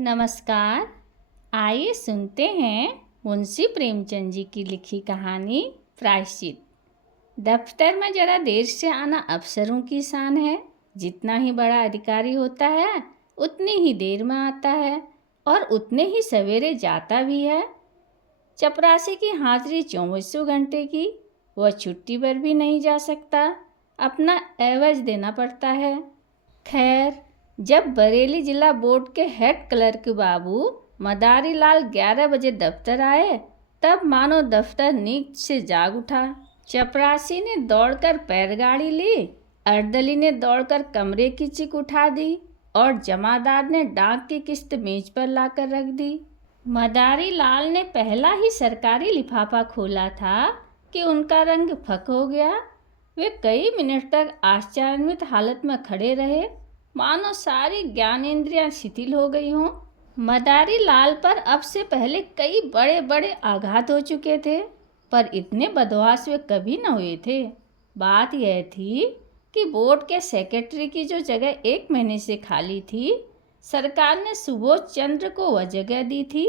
नमस्कार। आइए सुनते हैं मुंशी प्रेमचंद जी की लिखी कहानी प्रायश्चित। दफ्तर में जरा देर से आना अफसरों की शान है। जितना ही बड़ा अधिकारी होता है उतनी ही देर में आता है और उतने ही सवेरे जाता भी है। चपरासी की हाजिरी 24 घंटे की, वह छुट्टी पर भी नहीं जा सकता, अपना एवज देना पड़ता है। खैर, जब बरेली जिला बोर्ड के हेड क्लर्क बाबू मदारी लाल 11 बजे दफ्तर आए, तब मानो दफ्तर नींद से जाग उठा। चपरासी ने दौड़कर बैलगाड़ी ली, अर्दली ने दौड़कर कमरे की चिक उठा दी और जमादार ने डाक की किस्त मेज पर लाकर रख दी। मदारी लाल ने पहला ही सरकारी लिफाफा खोला था कि उनका रंग फक हो गया। वे कई मिनट तक आश्चर्यचकित हालत में खड़े रहे, मानो सारी ज्ञानेंद्रियां शिथिल हो गई हों। मदारी लाल पर अब से पहले कई बड़े बड़े आघात हो चुके थे, पर इतने बदमाश वे कभी न हुए थे। बात यह थी कि बोर्ड के सेक्रेटरी की जो जगह 1 महीने से खाली थी, सरकार ने सुबोध चंद्र को वह जगह दी थी।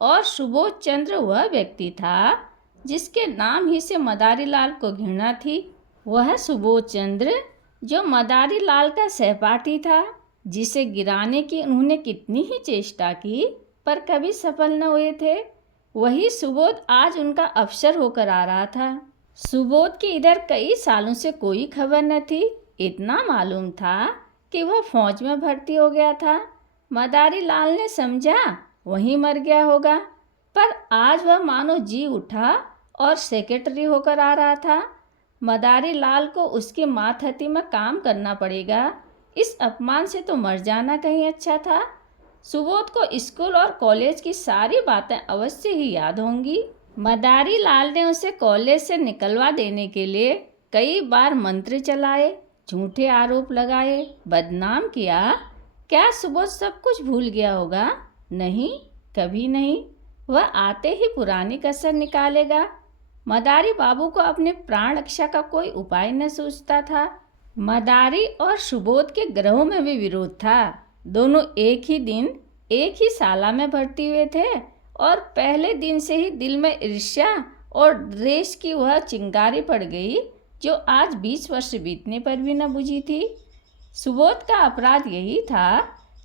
और सुबोध चंद्र वह व्यक्ति था जिसके नाम ही से मदारी लाल को घृणा थी। वह सुबोध चंद्र जो मदारी लाल का सहपाठी था, जिसे गिराने की उन्होंने कितनी ही चेष्टा की पर कभी सफल न हुए थे, वही सुबोध आज उनका अफसर होकर आ रहा था। सुबोध की इधर कई सालों से कोई खबर न थी। इतना मालूम था कि वह फौज में भर्ती हो गया था। मदारी लाल ने समझा वहीं मर गया होगा, पर आज वह मानो जी उठा और सेक्रेटरी होकर आ रहा था। मदारी लाल को उसकी मातहती में काम करना पड़ेगा, इस अपमान से तो मर जाना कहीं अच्छा था। सुबोध को स्कूल और कॉलेज की सारी बातें अवश्य ही याद होंगी। मदारी लाल ने उसे कॉलेज से निकलवा देने के लिए कई बार मंत्र चलाए, झूठे आरोप लगाए, बदनाम किया। क्या सुबोध सब कुछ भूल गया होगा? नहीं, कभी नहीं। वह आते ही पुरानी कसर निकालेगा। मदारी बाबू को अपने प्राण रक्षा का कोई उपाय न सूझता था। मदारी और सुबोध के ग्रहों में भी विरोध था। दोनों एक ही दिन एक ही शाला में भर्ती हुए थे और पहले दिन से ही दिल में ईर्ष्या और द्वेष की वह चिंगारी पड़ गई जो आज 20 वर्ष बीतने पर भी न बुझी थी। सुबोध का अपराध यही था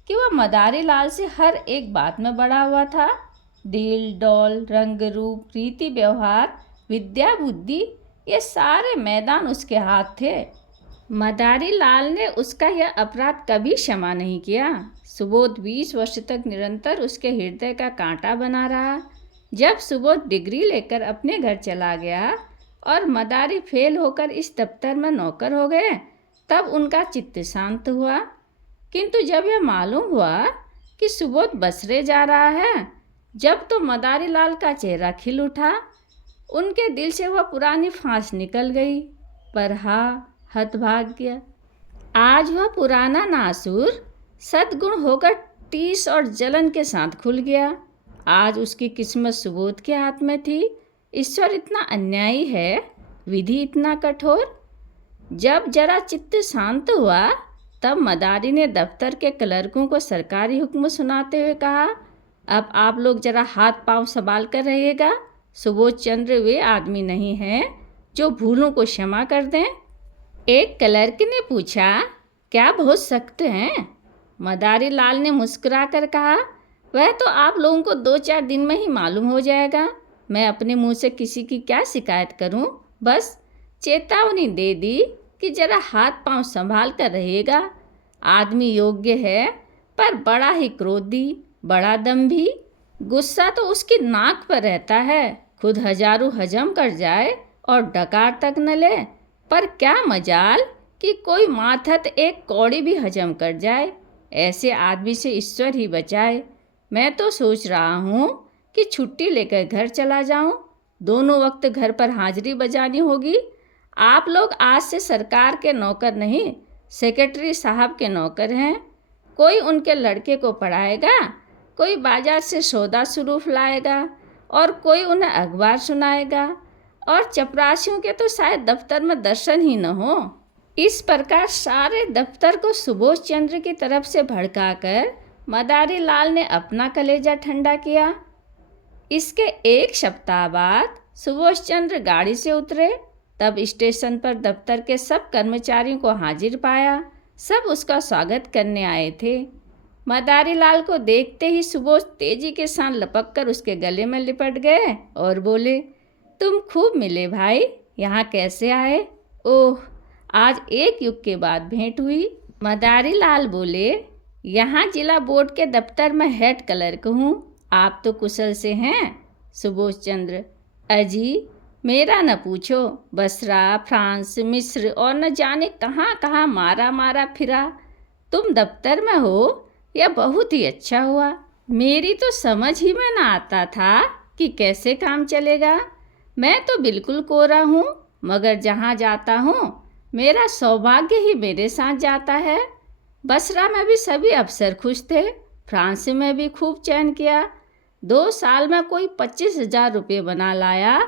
कि वह मदारी लाल से हर एक बात में बड़ा हुआ था। दिल डौल, रंग रूप, रीति व्यवहार, विद्या बुद्धि, ये सारे मैदान उसके हाथ थे। मदारी लाल ने उसका यह अपराध कभी क्षमा नहीं किया। सुबोध 20 वर्ष तक निरंतर उसके हृदय का कांटा बना रहा। जब सुबोध डिग्री लेकर अपने घर चला गया और मदारी फेल होकर इस दफ्तर में नौकर हो गए, तब उनका चित्त शांत हुआ। किंतु जब यह मालूम हुआ कि सुबोध बसरे जा रहा है, जब तो मदारी लाल का चेहरा खिल उठा। उनके दिल से वह पुरानी फांस निकल गई। पर हाँ, हतभाग्य, आज वह पुराना नासूर सद्गुण होकर टीस और जलन के साथ खुल गया। आज उसकी किस्मत सुबोध के हाथ में थी। ईश्वर इतना अन्यायी है, विधि इतना कठोर। जब जरा चित्त शांत हुआ, तब मदारी ने दफ्तर के क्लर्कों को सरकारी हुक्म सुनाते हुए कहा, अब आप लोग जरा हाथ पांव संभाल कर रहिएगा। सुबोध चंद्र वे आदमी नहीं हैं जो भूलों को क्षमा कर दें। एक क्लर्क ने पूछा, क्या बहुत सख्त हैं? मदारी लाल ने मुस्कुराकर कहा, वह तो आप लोगों को 2-4 दिन में ही मालूम हो जाएगा। मैं अपने मुंह से किसी की क्या शिकायत करूं? बस चेतावनी दे दी कि जरा हाथ पांव संभाल कर रहिएगा। आदमी योग्य है, पर बड़ा ही क्रोधी, बड़ा दंभी। गुस्सा तो उसकी नाक पर रहता है, खुद हजारों हजम कर जाए और डकार तक न ले। पर क्या मजाल कि कोई माथत एक कौड़ी भी हजम कर जाए। ऐसे आदमी से ईश्वर ही बचाए। मैं तो सोच रहा हूँ कि छुट्टी लेकर घर चला जाऊँ। दोनों वक्त घर पर हाजिरी बजानी होगी। आप लोग आज से सरकार के नौकर नहीं, सेक्रेटरी साहब के नौकर हैं। कोई उनके लड़के को पढ़ाएगा, कोई बाजार से सौदा सुरूफ लाएगा और कोई उन्हें अखबार सुनाएगा, और चपरासियों के तो शायद दफ्तर में दर्शन ही न हो। इस प्रकार सारे दफ्तर को सुबोध चंद्र की तरफ से भड़काकर मदारी लाल ने अपना कलेजा ठंडा किया। इसके एक सप्ताह बाद सुभाष चंद्र गाड़ी से उतरे। तब स्टेशन पर दफ्तर के सब कर्मचारियों को हाजिर पाया। सब उसका स्वागत करने आए थे। मदारी लाल को देखते ही सुबोध तेजी के साथ लपककर उसके गले में लिपट गए और बोले, तुम खूब मिले भाई, यहाँ कैसे आए? ओह, आज एक युग के बाद भेंट हुई। मदारी लाल बोले, यहाँ जिला बोर्ड के दफ्तर में हेड क्लर्क हूँ। आप तो कुशल से हैं? सुबोध चंद्र, अजी मेरा न पूछो, बसरा, फ्रांस, मिस्र और न जाने कहाँ कहाँ मारा मारा फिरा। तुम दफ्तर में हो यह बहुत ही अच्छा हुआ। मेरी तो समझ ही में ना आता था कि कैसे काम चलेगा। मैं तो बिल्कुल कोरा हूँ, मगर जहाँ जाता हूँ मेरा सौभाग्य ही मेरे साथ जाता है। बसरा में भी सभी अफसर खुश थे। फ्रांस में भी खूब चैन किया। 2 साल में कोई 25,000 रुपये बना लाया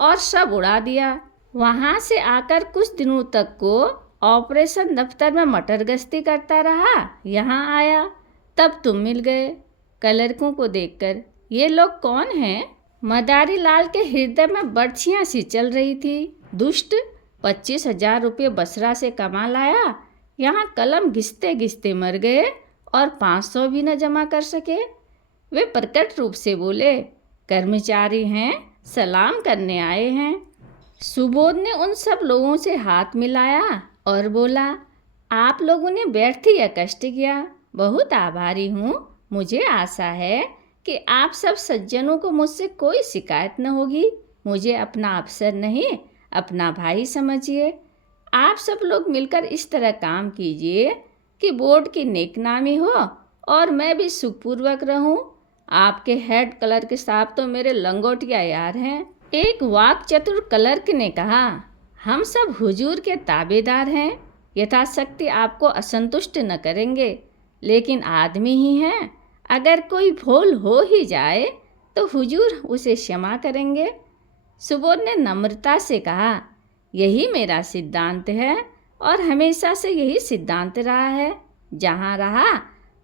और सब उड़ा दिया। वहाँ से आकर कुछ दिनों तक को ऑपरेशन दफ्तर में मटर गश्ती करता रहा। यहाँ आया तब तुम मिल गए। क्लर्कों को देखकर, ये लोग कौन हैं? मदारी लाल के हृदय में बर्छियाँ सी चल रही थी। दुष्ट, 25,000 रुपये बसरा से कमा लाया, यहाँ कलम घिसते घिसते मर गए और 500 भी न जमा कर सके। वे प्रकट रूप से बोले, कर्मचारी हैं, सलाम करने आए हैं। सुबोध ने उन सब लोगों से हाथ मिलाया और बोला, आप लोगों ने व्यर्थ या कष्ट किया, बहुत आभारी हूँ। मुझे आशा है कि आप सब सज्जनों को मुझसे कोई शिकायत न होगी। मुझे अपना अफसर नहीं, अपना भाई समझिए। आप सब लोग मिलकर इस तरह काम कीजिए कि बोर्ड की नेकनामी हो और मैं भी सुखपूर्वक रहूं। आपके हेड क्लर्क साहब तो मेरे लंगोटिया यार हैं। एक वाक चतुर क्लर्क ने कहा, हम सब हुजूर के ताबेदार हैं, यथाशक्ति आपको असंतुष्ट न करेंगे, लेकिन आदमी ही हैं। अगर कोई भूल हो ही जाए तो हुजूर उसे क्षमा करेंगे। सुबोध ने नम्रता से कहा, यही मेरा सिद्धांत है और हमेशा से यही सिद्धांत रहा है। जहाँ रहा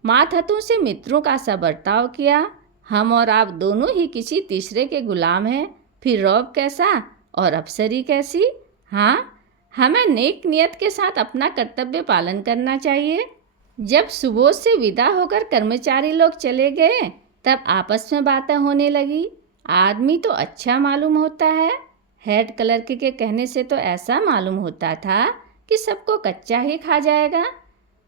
मातहतों से मित्रों का सा बर्ताव किया। हम और आप दोनों ही किसी तीसरे के गुलाम हैं। फिर रौब कैसा और अफसरी कैसी? हाँ, हमें नेक नियत के साथ अपना कर्तव्य पालन करना चाहिए। जब सुबोध से विदा होकर कर्मचारी लोग चले गए तब आपस में बातें होने लगी। आदमी तो अच्छा मालूम होता है। हेड क्लर्क के कहने से तो ऐसा मालूम होता था कि सबको कच्चा ही खा जाएगा।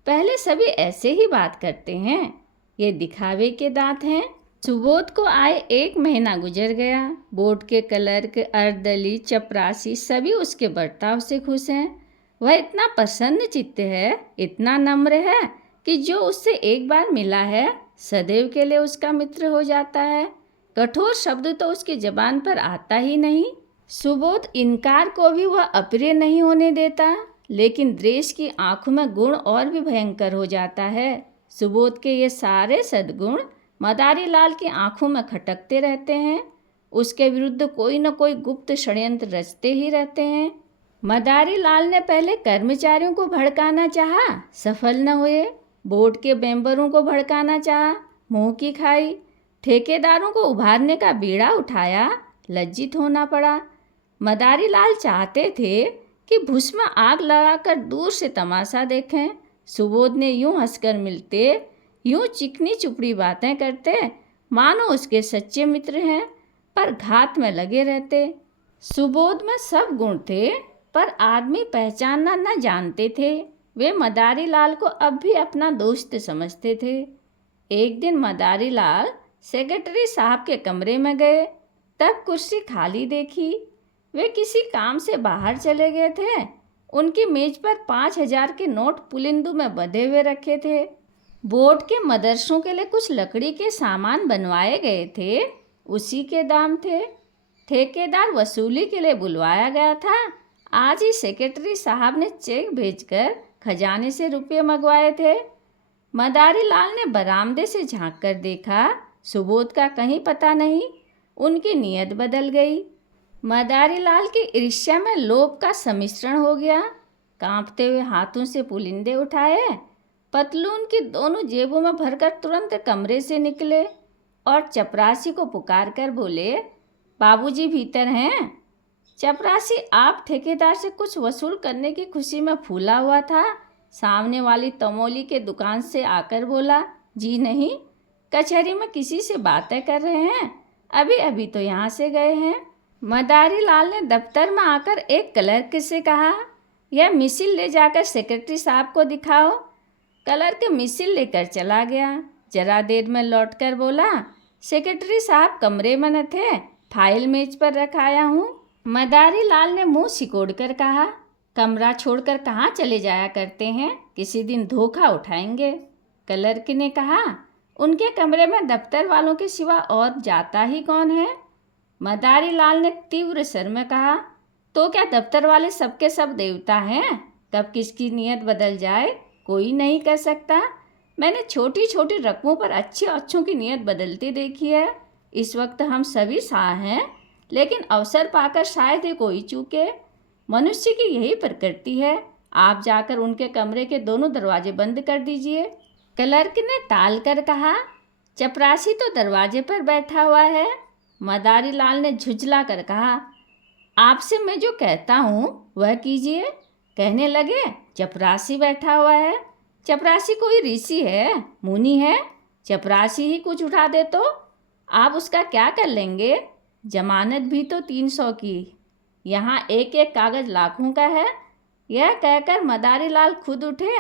पहले सभी ऐसे ही बात करते हैं, ये दिखावे के दांत हैं। सुबोध को आए 1 महीना गुजर गया। बोर्ड के क्लर्क, अर्दली, चपरासी सभी उसके बर्ताव से खुश हैं। वह इतना प्रसन्न चित्त है, इतना नम्र है कि जो उससे एक बार मिला है सदैव के लिए उसका मित्र हो जाता है। कठोर शब्द तो उसकी जबान पर आता ही नहीं। सुबोध इनकार को भी वह अप्रिय नहीं होने देता, लेकिन द्वेष की आंखों में गुण और भी भयंकर हो जाता है। सुबोध के ये सारे सद्गुण मदारी लाल की आंखों में खटकते रहते हैं। उसके विरुद्ध कोई न कोई गुप्त षड्यंत्र रचते ही रहते हैं। मदारी लाल ने पहले कर्मचारियों को भड़काना चाहा, सफल न हुए। बोर्ड के मेंबरों को भड़काना चाहा, मुंह की खाई। ठेकेदारों को उभारने का बीड़ा उठाया, लज्जित होना पड़ा। मदारी लाल चाहते थे कि भुस्म आग लगाकर दूर से तमाशा देखें। सुबोध ने यूं हंसकर मिलते, यूं चिकनी चुपड़ी बातें करते, मानो उसके सच्चे मित्र हैं, पर घात में लगे रहते। सुबोध में सब गुण थे, पर आदमी पहचानना न जानते थे। वे मदारी लाल को अब भी अपना दोस्त समझते थे। एक दिन मदारी लाल सेक्रेटरी साहब के कमरे में गए, तब कुर्सी खाली देखी। वे किसी काम से बाहर चले गए थे। उनकी मेज पर 5,000 के नोट पुलिंदू में बंधे हुए रखे थे। बोर्ड के मदरसों के लिए कुछ लकड़ी के सामान बनवाए गए थे, उसी के दाम थे। ठेकेदार वसूली के लिए बुलवाया गया था। आज ही सेक्रेटरी साहब ने चेक भेजकर खजाने से रुपये मंगवाए थे। मदारी लाल ने बरामदे से झांक कर देखा, सुबोध का कहीं पता नहीं। उनकी नीयत बदल गई। मदारी लाल की ईर्ष्या में लोभ का सम्मिश्रण हो गया। कांपते हुए हाथों से पुलिंदे उठाए, पतलून की दोनों जेबों में भरकर तुरंत कमरे से निकले और चपरासी को पुकार कर बोले, बाबूजी भीतर हैं। चपरासी आप ठेकेदार से कुछ वसूल करने की खुशी में फूला हुआ था। सामने वाली तमोली के दुकान से आकर बोला, जी नहीं, कचहरी में किसी से बातें कर रहे हैं, अभी अभी तो यहाँ से गए हैं। मदारी लाल ने दफ्तर में आकर एक क्लर्क से कहा, यह मिसिल ले जाकर सेक्रेटरी साहब को दिखाओ। क्लर्क मिसिल लेकर चला गया। जरा देर में लौटकर बोला, सेक्रेटरी साहब कमरे में न थे, फाइल मेज पर रखाया हूँ। मदारी लाल ने मुंह सिकोड़ कर कहा, कमरा छोड़कर कहाँ चले जाया करते हैं, किसी दिन धोखा उठाएंगे। क्लर्क ने कहा, उनके कमरे में दफ्तर वालों के सिवा और जाता ही कौन है। मदारी लाल ने तीव्र स्वर में कहा, तो क्या दफ्तर वाले सबके सब देवता हैं? कब किसकी नीयत बदल जाए कोई नहीं कर सकता। मैंने छोटी छोटी रकमों पर अच्छे अच्छों की नीयत बदलती देखी है। इस वक्त हम सभी साह हैं, लेकिन अवसर पाकर शायद ही कोई चूके। मनुष्य की यही प्रकृति है। आप जाकर उनके कमरे के दोनों दरवाजे बंद कर दीजिए। क्लर्क ने टाल कर कहा, चपरासी तो दरवाजे पर बैठा हुआ है। मदारी लाल ने झुंझला कर कहा, आपसे मैं जो कहता हूँ वह कीजिए। कहने लगे, चपरासी बैठा हुआ है। चपरासी कोई ऋषि है, मुनि है? चपरासी ही कुछ उठा दे तो आप उसका क्या कर लेंगे? जमानत भी तो 300 की, यहाँ एक एक कागज लाखों का है। यह कहकर मदारी लाल खुद उठे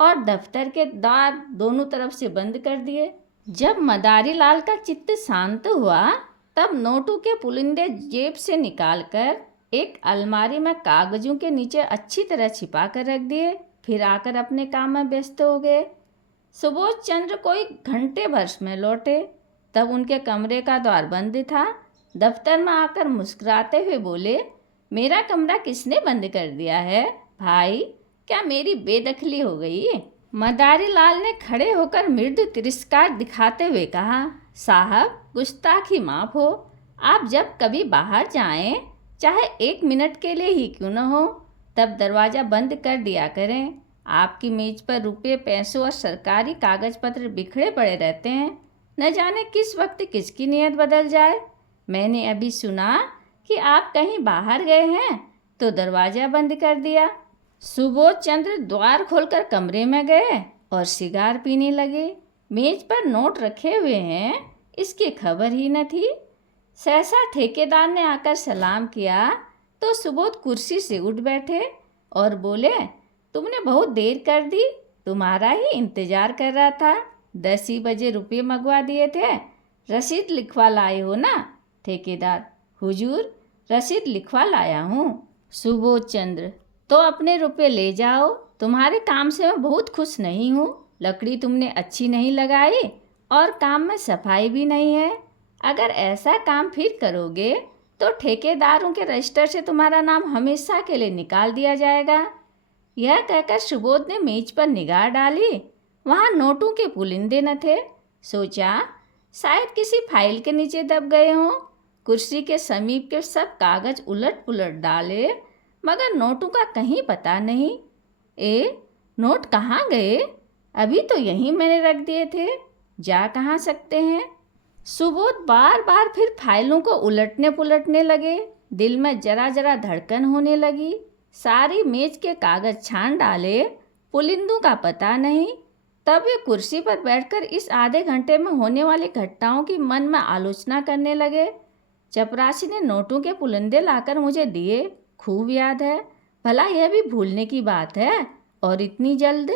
और दफ्तर के द्वार दोनों तरफ से बंद कर दिए। जब मदारी लाल का चित्त शांत हुआ तब नोटों के पुलिंदे जेब से निकालकर एक अलमारी में कागजों के नीचे अच्छी तरह छिपा कर रख दिए। फिर आकर अपने काम में व्यस्त हो गए। सुबोध चंद्र कोई घंटे भर में लौटे। तब उनके कमरे का द्वार बंद था। दफ्तर में आकर मुस्कुराते हुए बोले, मेरा कमरा किसने बंद कर दिया है? भाई, क्या मेरी बेदखली हो गई? मदारी लाल ने खड़े होकर मृदु तिरस्कार दिखाते हुए कहा, साहब, गुस्ताखी माफ हो। आप जब कभी बाहर जाएं, चाहे 1 मिनट के लिए ही क्यों न हो, तब दरवाज़ा बंद कर दिया करें। आपकी मेज पर रुपये, पैसों और सरकारी कागज पत्र बिखरे पड़े रहते हैं। न जाने किस वक्त किसकी नीयत बदल जाए। मैंने अभी सुना कि आप कहीं बाहर गए हैं तो दरवाज़ा बंद कर दिया। सुबोध चंद्र द्वार खोलकर कमरे में गए और सिगार पीने लगे। मेज पर नोट रखे हुए हैं, इसकी खबर ही न थी। सहसा ठेकेदार ने आकर सलाम किया तो सुबोध कुर्सी से उठ बैठे और बोले, तुमने बहुत देर कर दी, तुम्हारा ही इंतजार कर रहा था। 10 ही बजे रुपये मंगवा दिए थे, रसीद लिखवा लाए हो ना? ठेकेदार, हुजूर, रसीद लिखवा लाया हूँ। सुबोध चंद्र, तो अपने रुपये ले जाओ। तुम्हारे काम से मैं बहुत खुश नहीं हूँ। लकड़ी तुमने अच्छी नहीं लगाई और काम में सफाई भी नहीं है। अगर ऐसा काम फिर करोगे तो ठेकेदारों के रजिस्टर से तुम्हारा नाम हमेशा के लिए निकाल दिया जाएगा। यह कहकर सुबोध ने मेज पर निगाह डाली। वहाँ नोटों के पुलिंदे न थे। सोचा, शायद किसी फाइल के नीचे दब गए हों। कुर्सी के समीप के सब कागज उलट पुलट डाले, मगर नोटों का कहीं पता नहीं। नोट कहाँ गए? अभी तो यहीं मैंने रख दिए थे, जा कहाँ सकते हैं? सुबोध बार बार फिर फाइलों को उलटने पुलटने लगे। दिल में जरा जरा धड़कन होने लगी। सारी मेज के कागज छान डाले, पुलिंदों का पता नहीं। तब वे कुर्सी पर बैठकर इस आधे घंटे में होने वाली घटनाओं की मन में आलोचना करने लगे। चपरासी ने नोटों के पुलिंदे लाकर मुझे दिए, खूब याद है। भला यह भी भूलने की बात है? और इतनी जल्द?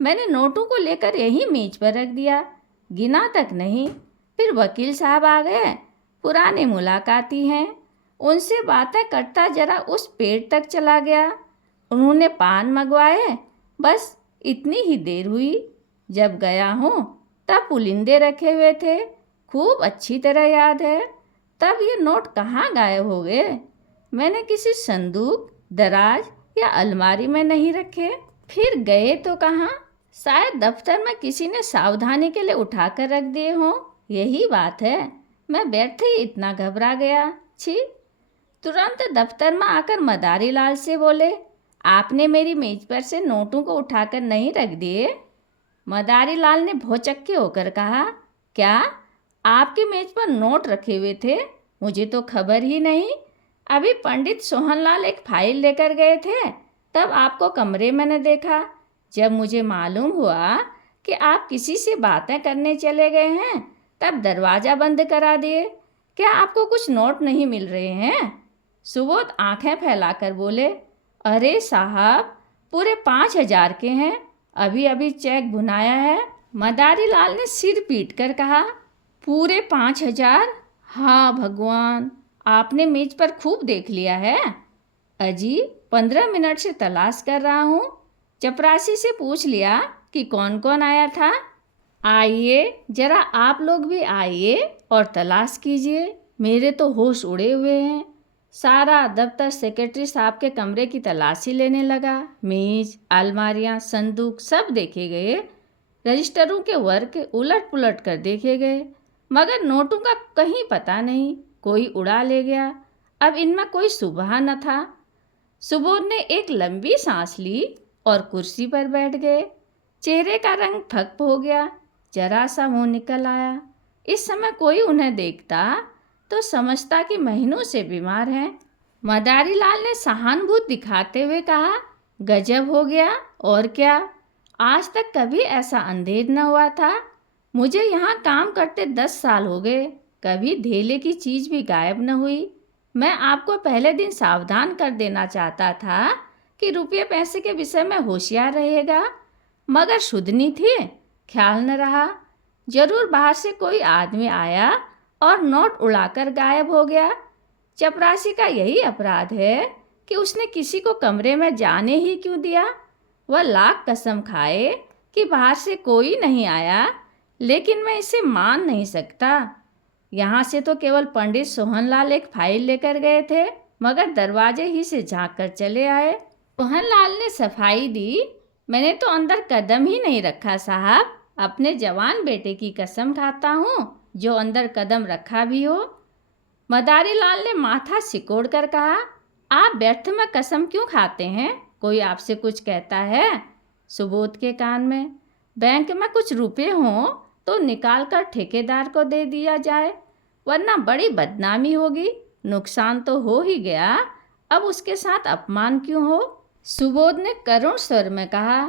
मैंने नोटों को लेकर यही मेज पर रख दिया, गिना तक नहीं। फिर वकील साहब आ गए, पुराने मुलाकाती हैं। उनसे बातें करता जरा उस पेड़ तक चला गया। उन्होंने पान मंगवाए, बस इतनी ही देर हुई। जब गया हूँ तब पुलिंदे रखे हुए थे, खूब अच्छी तरह याद है। तब ये नोट कहाँ गायब हो गए? मैंने किसी संदूक, दराज या अलमारी में नहीं रखे। फिर गए तो कहाँ? शायद दफ्तर में किसी ने सावधानी के लिए उठाकर रख दिए हों। यही बात है, मैं बैठे ही इतना घबरा गया। छी! तुरंत दफ्तर में आकर मदारी लाल से बोले, आपने मेरी मेज पर से नोटों को उठाकर नहीं रख दिए? मदारी लाल ने भौचक्के होकर कहा, क्या आपकी मेज पर नोट रखे हुए थे? मुझे तो खबर ही नहीं। अभी पंडित सोहनलाल एक फाइल लेकर गए थे, तब आपको कमरे में न देखा। जब मुझे मालूम हुआ कि आप किसी से बातें करने चले गए हैं, तब दरवाज़ा बंद करा दिए। क्या आपको कुछ नोट नहीं मिल रहे हैं? सुबोध आंखें फैलाकर बोले, अरे साहब, पूरे 5,000 के हैं। अभी अभी चेक भुनाया है। मदारी लाल ने सिर पीट कर कहा, पूरे 5,000? हाँ भगवान, आपने मेज पर खूब देख लिया है। अजी, 15 मिनट से तलाश कर रहा हूँ। चपरासी से पूछ लिया कि कौन कौन आया था। आइए, जरा आप लोग भी आइए और तलाश कीजिए। मेरे तो होश उड़े हुए हैं। सारा दफ्तर सेक्रेटरी साहब के कमरे की तलाशी लेने लगा। मेज, अलमारियां, संदूक सब देखे गए। रजिस्टरों के वर्क उलट पुलट कर देखे गए, मगर नोटों का कहीं पता नहीं। कोई उड़ा ले गया। अब इनमें कोई सुबह न था। सुबोध ने एक लंबी सांस ली और कुर्सी पर बैठ गए। चेहरे का रंग फक हो गया, जरा सा मुंह निकल आया। इस समय कोई उन्हें देखता तो समझता कि महीनों से बीमार हैं। मदारी लाल ने सहानुभूति दिखाते हुए कहा, गजब हो गया, और क्या, आज तक कभी ऐसा अंधेर न हुआ था। मुझे यहाँ काम करते 10 साल हो गए, कभी धेले की चीज़ भी गायब न हुई। मैं आपको पहले दिन सावधान कर देना चाहता था कि रुपये पैसे के विषय में होशियार रहेगा, मगर शुद्धनी थी, ख्याल न रहा। जरूर बाहर से कोई आदमी आया और नोट उड़ाकर गायब हो गया। चपरासी का यही अपराध है कि उसने किसी को कमरे में जाने ही क्यों दिया। वह लाख कसम खाए कि बाहर से कोई नहीं आया, लेकिन मैं इसे मान नहीं सकता। यहाँ से तो केवल पंडित सोहनलाल एक फाइल लेकर गए थे, मगर दरवाजे ही से झाँक कर चले आए। सोहनलाल ने सफाई दी, मैंने तो अंदर कदम ही नहीं रखा साहब। अपने जवान बेटे की कसम खाता हूँ, जो अंदर कदम रखा भी हो। मदारी लाल ने माथा सिकोड़ कर कहा, आप व्यर्थ में कसम क्यों खाते हैं? कोई आपसे कुछ कहता है? सुबोध के कान में, बैंक में कुछ रुपए हों तो निकाल कर ठेकेदार को दे दिया जाए, वरना बड़ी बदनामी होगी। नुकसान तो हो ही गया, अब उसके साथ अपमान क्यों हो? सुबोध ने करुण स्वर में कहा,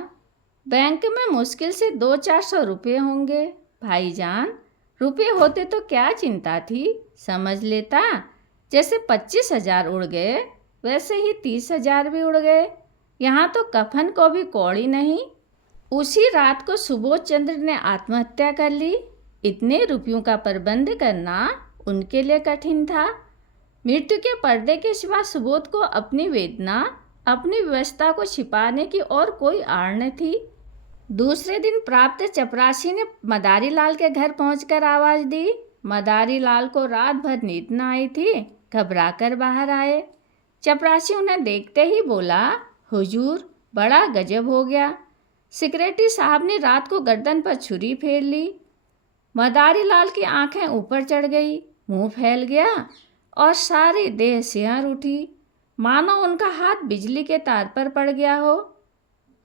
बैंक में मुश्किल से 200-400 रुपये होंगे भाईजान। रुपये होते तो क्या चिंता थी, समझ लेता। जैसे 25,000 उड़ गए, वैसे ही 30,000 भी उड़ गए। यहाँ तो कफन को भी कौड़ी नहीं। उसी रात को सुबोध चंद्र ने आत्महत्या कर ली। इतने रुपयों का प्रबंध करना उनके लिए कठिन था। मृत्यु के पर्दे के सिवा सुबोध को अपनी वेदना, अपनी व्यवस्था को छिपाने की और कोई आड़ न थी। दूसरे दिन प्राप्त चपरासी ने मदारी लाल के घर पहुंचकर आवाज़ दी। मदारी लाल को रात भर नींद न आई थी, घबराकर बाहर आए। चपरासी उन्हें देखते ही बोला, हुजूर, बड़ा गजब हो गया। सेक्रेटरी साहब ने रात को गर्दन पर छुरी फेर ली। मदारी लाल की आंखें ऊपर चढ़ गई, मुंह फैल गया और सारी देह सिहर उठी, मानो उनका हाथ बिजली के तार पर पड़ गया हो।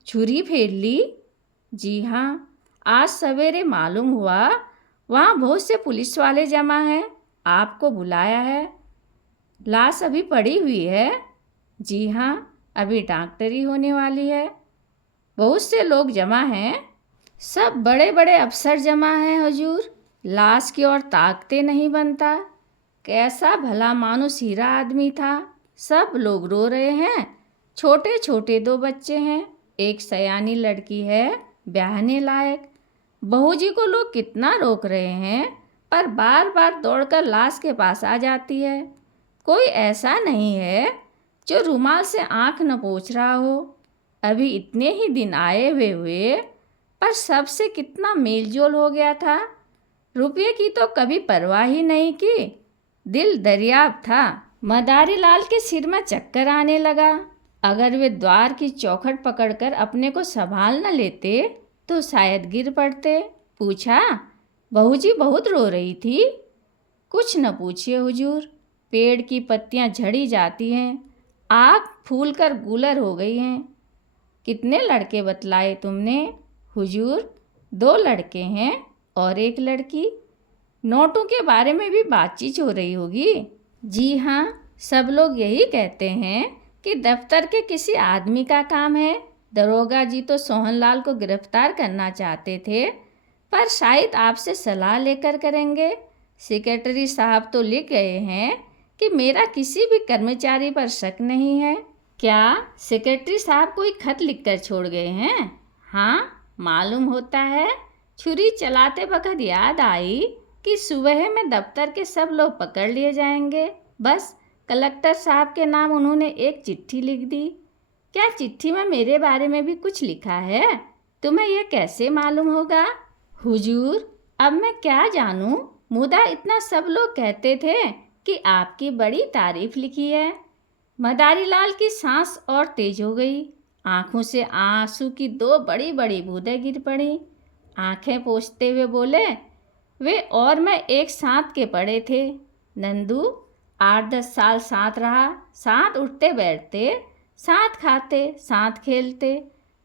छुरी फेर ली? जी हाँ, आज सवेरे मालूम हुआ वहाँ बहुत से पुलिस वाले जमा हैं, आपको बुलाया है। लाश अभी पड़ी हुई है? जी हाँ, अभी डॉक्टरी होने वाली है। बहुत से लोग जमा हैं, सब बड़े बड़े अफसर जमा हैं हुजूर। लाश की ओर ताकते नहीं बनता। कैसा भला मानुस हीरा आदमी था। सब लोग रो रहे हैं। छोटे छोटे 2 बच्चे हैं, एक सयानी लड़की है, ब्याहने लायक। बहू जी को लोग कितना रोक रहे हैं, पर बार बार दौड़कर लाश के पास आ जाती है। कोई ऐसा नहीं है जो रुमाल से आंख न पोंछ रहा हो। अभी इतने ही दिन आए हुए पर सबसे कितना मेलजोल हो गया था। रुपये की तो कभी परवाह ही नहीं की। दिल दरियाब था। मदारी लाल के सिर में चक्कर आने लगा। अगर वे द्वार की चौखट पकड़कर अपने को संभाल न लेते तो शायद गिर पड़ते। पूछा, बहू जी बहुत रो रही थी? कुछ न पूछिए हुजूर, पेड़ की पत्तियां झड़ी जाती हैं, आँख फूल कर गूलर हो गई हैं। कितने लड़के बतलाए तुमने? हुजूर, 2 लड़के हैं और 1 लड़की। नोटों के बारे में भी बातचीत हो रही होगी। जी हाँ, सब लोग यही कहते हैं कि दफ्तर के किसी आदमी का काम है। दरोगा जी तो सोहनलाल को गिरफ्तार करना चाहते थे, पर शायद आपसे सलाह लेकर करेंगे। सेक्रेटरी साहब तो लिख गए हैं कि मेरा किसी भी कर्मचारी पर शक नहीं है। क्या सेक्रेटरी साहब कोई खत लिखकर छोड़ गए हैं? हाँ, मालूम होता है। छुरी चलाते वक्त याद आई कि सुबह में दफ्तर के सब लोग पकड़ लिए जाएंगे। बस कलेक्टर साहब के नाम उन्होंने एक चिट्ठी लिख दी। क्या चिट्ठी में मेरे बारे में भी कुछ लिखा है? तुम्हें यह कैसे मालूम होगा? हुजूर, अब मैं क्या जानूं? मुदा इतना सब लोग कहते थे कि आपकी बड़ी तारीफ लिखी है। मदारीलाल की सांस और तेज हो गई। आंखों से आंसू की 2 बड़ी बड़ी बूंदें गिर पड़ी। आंखें पोंछते हुए बोले, वे और मैं एक साथ के पड़े थे नंदू। 8-10 साल साथ रहा, साथ उठते बैठते, साथ खाते, साथ खेलते,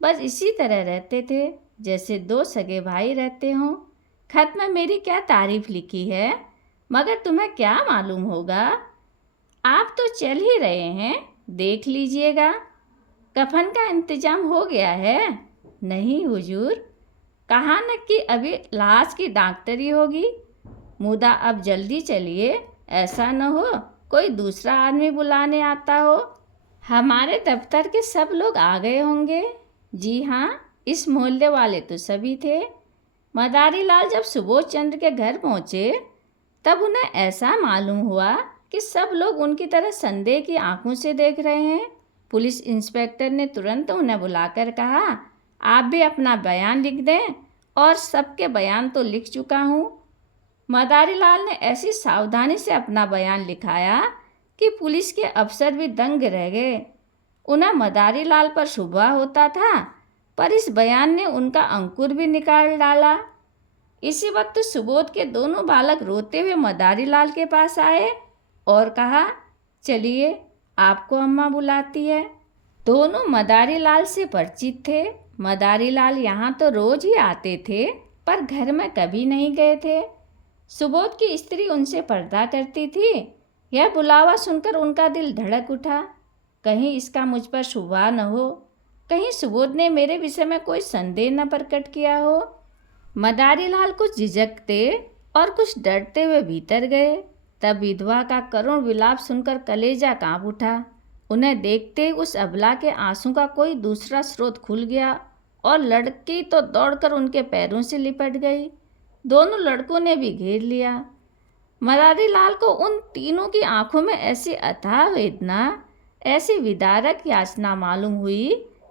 बस इसी तरह रहते थे जैसे 2 सगे भाई रहते हों। खत में मेरी क्या तारीफ लिखी है, मगर तुम्हें क्या मालूम होगा? आप तो चल ही रहे हैं, देख लीजिएगा। कफन का इंतजाम हो गया है? नहीं हुजूर, कहा न कि अभी लाश की डॉक्टरी होगी। मुदा अब जल्दी चलिए, ऐसा न हो कोई दूसरा आदमी बुलाने आता हो। हमारे दफ्तर के सब लोग आ गए होंगे। जी हाँ, इस मोहल्ले वाले तो सभी थे। मदारीलाल जब सुबोध चंद्र के घर पहुँचे तब उन्हें ऐसा मालूम हुआ कि सब लोग उनकी तरह संदेह की आंखों से देख रहे हैं। पुलिस इंस्पेक्टर ने तुरंत उन्हें बुलाकर कहा, आप भी अपना बयान लिख दें। और सबके बयान तो लिख चुका हूँ। मदारीलाल ने ऐसी सावधानी से अपना बयान लिखाया कि पुलिस के अफसर भी दंग रह गए। उन्हें मदारीलाल पर शुबा होता था, पर इस बयान ने उनका अंकुर भी निकाल डाला। इसी वक्त सुबोध के दोनों बालक रोते हुए मदारीलाल के पास आए और कहा, चलिए, आपको अम्मा बुलाती है। दोनों मदारीलाल से परिचित थे। मदारीलाल यहाँ तो रोज ही आते थे, पर घर में कभी नहीं गए थे। सुबोध की स्त्री उनसे पर्दा करती थी। यह बुलावा सुनकर उनका दिल धड़क उठा। कहीं इसका मुझ पर शुबा न हो, कहीं सुबोध ने मेरे विषय में कोई संदेह न प्रकट किया हो। मदारीलाल कुछ झिझकते और कुछ डरते हुए भीतर गए। तब विधवा का करुण विलाप सुनकर कलेजा कांप उठा। उन्हें देखते ही उस अबला के आंसू का कोई दूसरा स्रोत खुल गया और लड़की तो दौड़कर उनके पैरों से लिपट गई। दोनों लड़कों ने भी घेर लिया। मदारीलाल को उन तीनों की आंखों में ऐसी अथाह वेदना, ऐसी विदारक याचना मालूम हुई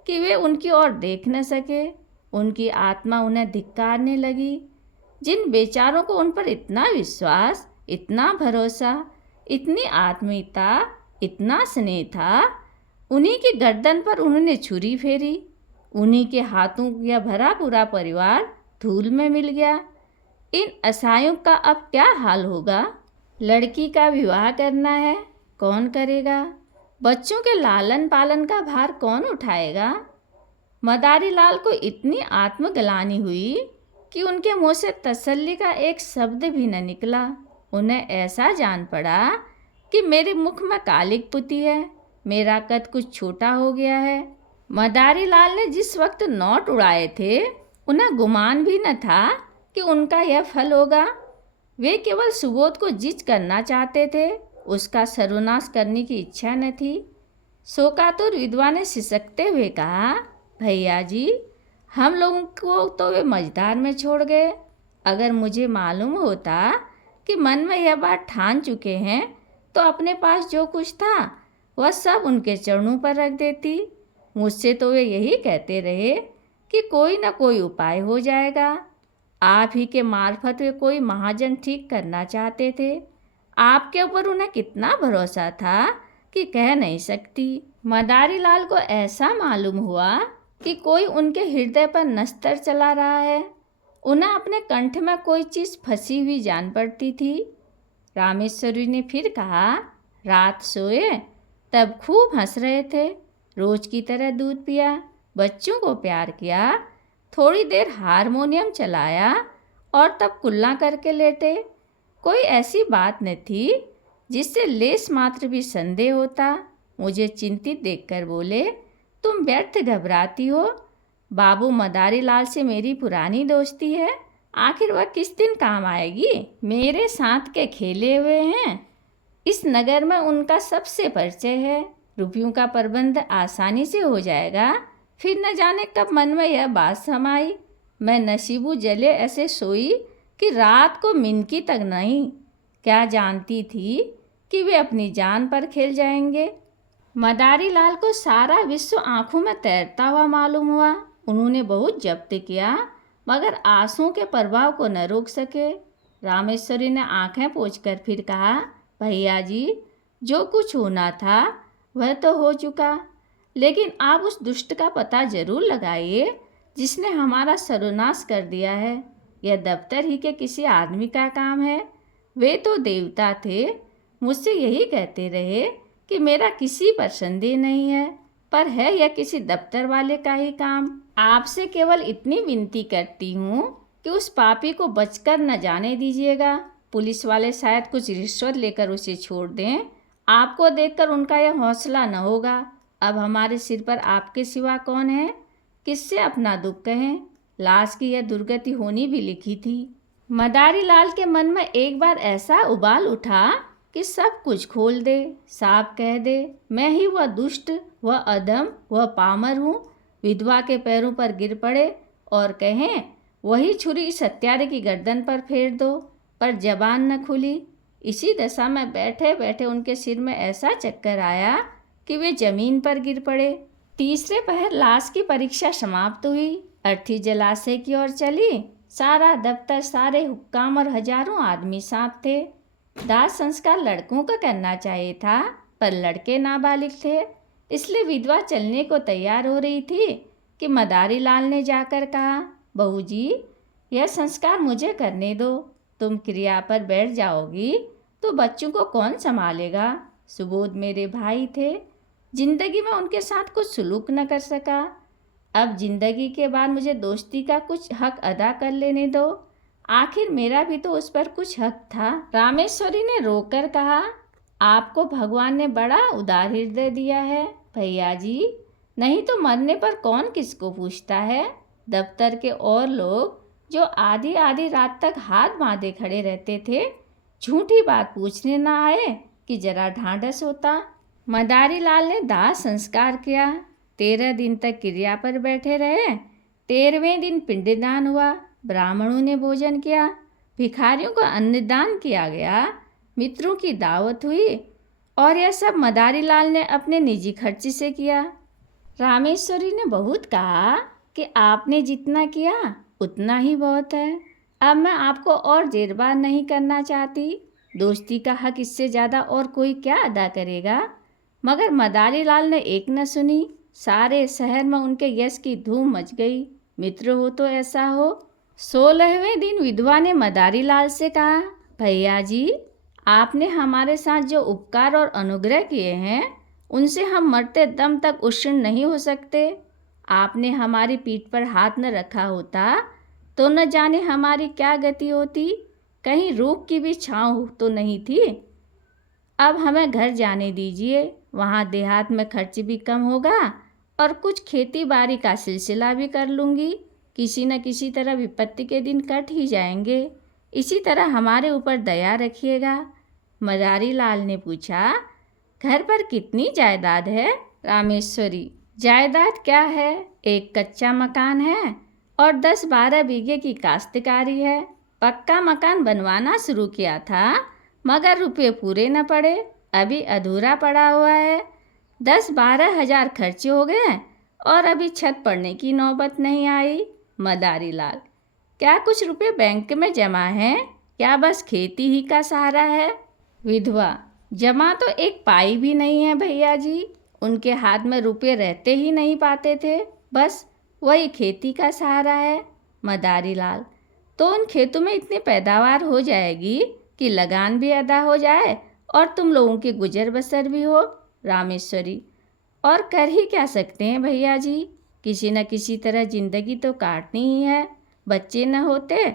कि वे उनकी ओर देख न सके। उनकी आत्मा उन्हें धिक्कारने लगी। जिन बेचारों को उन पर इतना विश्वास, इतना भरोसा, इतनी आत्मीयता, इतना स्नेह था, उन्हीं की गर्दन पर उन्होंने छुरी फेरी। उन्हीं के हाथों यह भरा पूरा परिवार धूल में मिल गया। इन असहायों का अब क्या हाल होगा? लड़की का विवाह करना है, कौन करेगा? बच्चों के लालन पालन का भार कौन उठाएगा? मदारीलाल को इतनी आत्मग्लानि हुई कि उनके मुंह से तसल्ली का एक शब्द भी न निकला। उन्हें ऐसा जान पड़ा कि मेरे मुख में कालिक पुती है, मेरा कद कुछ छोटा हो गया है। मदारीलाल ने जिस वक्त नोट उड़ाए थे, उन्हें गुमान भी न था कि उनका यह फल होगा। वे केवल सुबोध को जिच करना चाहते थे, उसका सर्वनाश करने की इच्छा न थी। शोकातुर विधवा ने सिसकते हुए कहा, भैया जी, हम लोगों को तो वे मझधार में छोड़ गए। अगर मुझे मालूम होता कि मन में यह बात ठान चुके हैं, तो अपने पास जो कुछ था वह सब उनके चरणों पर रख देती। मुझसे तो वे यही कहते रहे कि कोई न कोई उपाय हो जाएगा। आप ही के मार्फत वे कोई महाजन ठीक करना चाहते थे। आपके ऊपर उन्हें कितना भरोसा था कि कह नहीं सकती। मदारीलाल को ऐसा मालूम हुआ कि कोई उनके हृदय पर नस्तर चला रहा है। उन्हें अपने कंठ में कोई चीज़ फंसी हुई जान पड़ती थी। रामेश्वरी ने फिर कहा, रात सोए तब खूब हंस रहे थे, रोज की तरह दूध पिया, बच्चों को प्यार किया, थोड़ी देर हारमोनियम चलाया और तब कुल्ला करके लेटे। कोई ऐसी बात न थी जिससे लेस मात्र भी संदेह होता। मुझे चिंतित देखकर बोले, तुम व्यर्थ घबराती हो। बाबू मदारी लाल से मेरी पुरानी दोस्ती है, आखिर वह किस दिन काम आएगी। मेरे साथ के खेले हुए हैं, इस नगर में उनका सबसे परिचय है। रुपयों का प्रबंध आसानी से हो जाएगा। फिर न जाने कब मन में यह बात समाई। मैं नसीबू जले ऐसे सोई कि रात को मिनकी तक नहीं। क्या जानती थी कि वे अपनी जान पर खेल जाएंगे। मदारी लाल को सारा विश्व आंखों में तैरता हुआ मालूम हुआ। उन्होंने बहुत जब्त किया मगर आंसुओं के प्रभाव को न रोक सके। रामेश्वरी ने आंखें पोंछकर फिर कहा, भैया जी, जो कुछ होना था वह तो हो चुका, लेकिन आप उस दुष्ट का पता जरूर लगाइए जिसने हमारा सर्वनाश कर दिया है। यह दफ्तर ही के किसी आदमी का काम है। वे तो देवता थे, मुझसे यही कहते रहे कि मेरा किसी पर संदेह नहीं है, पर है यह किसी दफ्तर वाले का ही काम। आपसे केवल इतनी विनती करती हूँ कि उस पापी को बचकर न जाने दीजिएगा। पुलिस वाले शायद कुछ रिश्वत लेकर उसे छोड़ दें। आपको देखकर उनका यह हौसला न होगा। अब हमारे सिर पर आपके सिवा कौन है, किससे अपना दुख कहें। लाश की यह दुर्गति होनी भी लिखी थी। मदारी लाल के मन में एक बार ऐसा उबाल उठा कि सब कुछ खोल दे, साफ कह दे, मैं ही वह दुष्ट, वह अधम, वह पामर हूँ। विधवा के पैरों पर गिर पड़े और कहें, वही छुरी इस हत्यारे की गर्दन पर फेर दो, पर जबान न खुली। इसी दशा में बैठे बैठे उनके सिर में ऐसा चक्कर आया कि वे जमीन पर गिर पड़े। तीसरे पहर लाश की परीक्षा समाप्त हुई। अर्थी जलाशय की ओर चली। सारा दफ्तर, सारे हुक्काम और हजारों आदमी साथ थे। दाह संस्कार लड़कों का करना चाहिए था, पर लड़के नाबालिग थे, इसलिए विधवा चलने को तैयार हो रही थी कि मदारी लाल ने जाकर कहा, बहू जी, यह संस्कार मुझे करने दो। तुम क्रिया पर बैठ जाओगी तो बच्चों को कौन संभालेगा। सुबोध मेरे भाई थे, जिंदगी में उनके साथ कुछ सुलूक न कर सका। अब जिंदगी के बाद मुझे दोस्ती का कुछ हक अदा कर लेने दो। आखिर मेरा भी तो उस पर कुछ हक था। रामेश्वरी ने रोकर कहा, आपको भगवान ने बड़ा उदार हृदय दिया है भैया जी, नहीं तो मरने पर कौन किसको पूछता है। दफ्तर के और लोग जो आधी आधी रात तक हाथ बांधे खड़े रहते थे, झूठी बात पूछने ना आए कि जरा ढांढस होता। मदारी लाल ने दाह संस्कार किया। 13 दिन तक क्रिया पर बैठे रहे। 13वें दिन पिंडदान हुआ। ब्राह्मणों ने भोजन किया, भिखारियों को अन्नदान किया गया, मित्रों की दावत हुई, और यह सब मदारी लाल ने अपने निजी खर्च से किया। रामेश्वरी ने बहुत कहा कि आपने जितना किया उतना ही बहुत है। अब मैं आपको और जेरबार नहीं करना चाहती। दोस्ती का हक इससे ज़्यादा और कोई क्या अदा करेगा। मगर मदारी लाल ने एक न सुनी। सारे शहर में उनके यश की धूम मच गई। मित्र हो तो ऐसा हो। 16वें दिन विधवा ने मदारी लाल से कहा, भैया जी, आपने हमारे साथ जो उपकार और अनुग्रह किए हैं, उनसे हम मरते दम तक उष्ण नहीं हो सकते। आपने हमारी पीठ पर हाथ न रखा होता तो न जाने हमारी क्या गति होती। कहीं रूख की भी छाँव तो नहीं थी। अब हमें घर जाने दीजिए, वहाँ देहात में खर्च भी कम होगा और कुछ खेती बाड़ी का सिलसिला भी कर लूँगी। किसी न किसी तरह विपत्ति के दिन कट ही जाएंगे। इसी तरह हमारे ऊपर दया रखिएगा। मदारी लाल ने पूछा, घर पर कितनी जायदाद है। रामेश्वरी, जायदाद क्या है, एक कच्चा मकान है और 10-12 बीघे की काश्तकारी है। पक्का मकान बनवाना शुरू किया था, मगर रुपये पूरे न पड़े, अभी अधूरा पड़ा हुआ है। 10-12 हजार खर्च हो गए और अभी छत पड़ने की नौबत नहीं आई। मदारी लाल, क्या कुछ रुपए बैंक में जमा हैं या बस खेती ही का सहारा है। विधवा, जमा तो एक पाई भी नहीं है भैया जी। उनके हाथ में रुपये रहते ही नहीं पाते थे, बस वही खेती का सहारा है। मदारी लाल, तो उन खेतों में इतनी पैदावार हो जाएगी कि लगान भी अदा हो जाए और तुम लोगों की गुजर बसर भी हो। रामेश्वरी, और कर ही क्या सकते हैं भैया जी, किसी न किसी तरह जिंदगी तो काटनी ही है। बच्चे न होते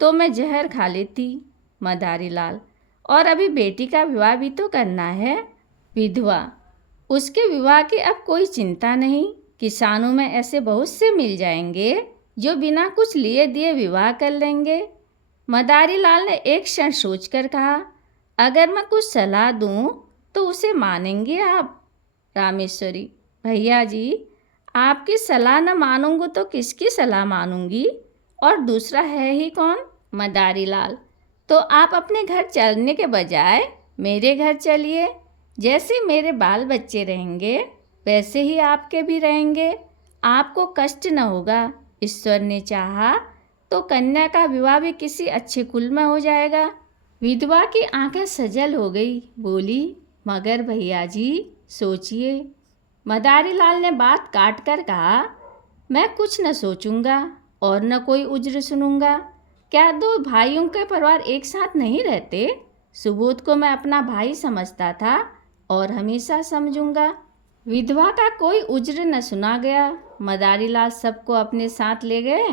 तो मैं जहर खा लेती। मदारी लाल, और अभी बेटी का विवाह भी तो करना है। विधवा, उसके विवाह की अब कोई चिंता नहीं। किसानों में ऐसे बहुत से मिल जाएंगे जो बिना कुछ लिए दिए विवाह कर लेंगे। मदारी लाल ने एक क्षण सोचकर कहा, अगर मैं कुछ सलाह दूं तो उसे मानेंगे आप? रामेश्वरी, भैया जी, आपकी सलाह न मानूंगी तो किसकी सलाह मानूंगी? और दूसरा है ही कौन? मदारी लाल, तो आप अपने घर चलने के बजाय मेरे घर चलिए। जैसे मेरे बाल बच्चे रहेंगे वैसे ही आपके भी रहेंगे। आपको कष्ट न होगा। ईश्वर ने चाहा तो कन्या का विवाह भी किसी अच्छे कुल में हो जाएगा। विधवा की आंखें सजल हो गई, बोली, मगर भैया जी सोचिए। मदारी लाल ने बात काट कर कहा, मैं कुछ न सोचूंगा और न कोई उज्र सुनूंगा। क्या दो भाइयों के परिवार एक साथ नहीं रहते? सुबोध को मैं अपना भाई समझता था और हमेशा समझूंगा। विधवा का कोई उज्र न सुना गया। मदारी लाल सबको अपने साथ ले गए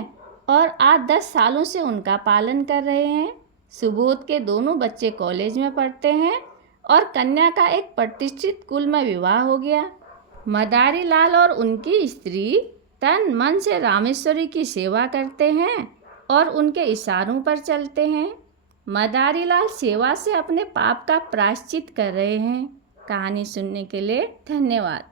और आज 10 सालों से उनका पालन कर रहे हैं। सुबोध के दोनों बच्चे कॉलेज में पढ़ते हैं और कन्या का एक प्रतिष्ठित कुल में विवाह हो गया। मदारी लाल और उनकी स्त्री तन मन से रामेश्वरी की सेवा करते हैं और उनके इशारों पर चलते हैं। मदारी लाल सेवा से अपने पाप का प्रायश्चित कर रहे हैं। कहानी सुनने के लिए धन्यवाद।